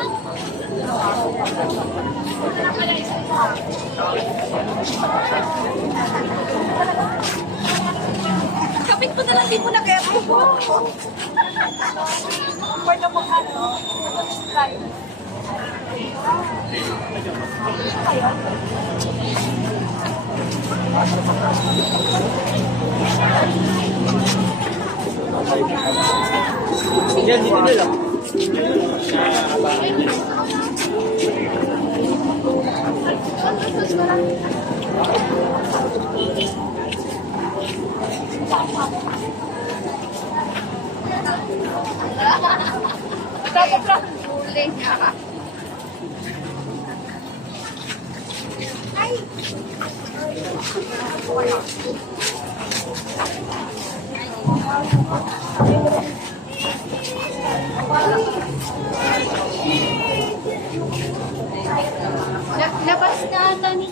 Kapit ko na lang din mo na kaya po. Pwede mo ka, no? Yan, dito na lang. Tapos lang. Huling ka. Ay! Labas na ata ni.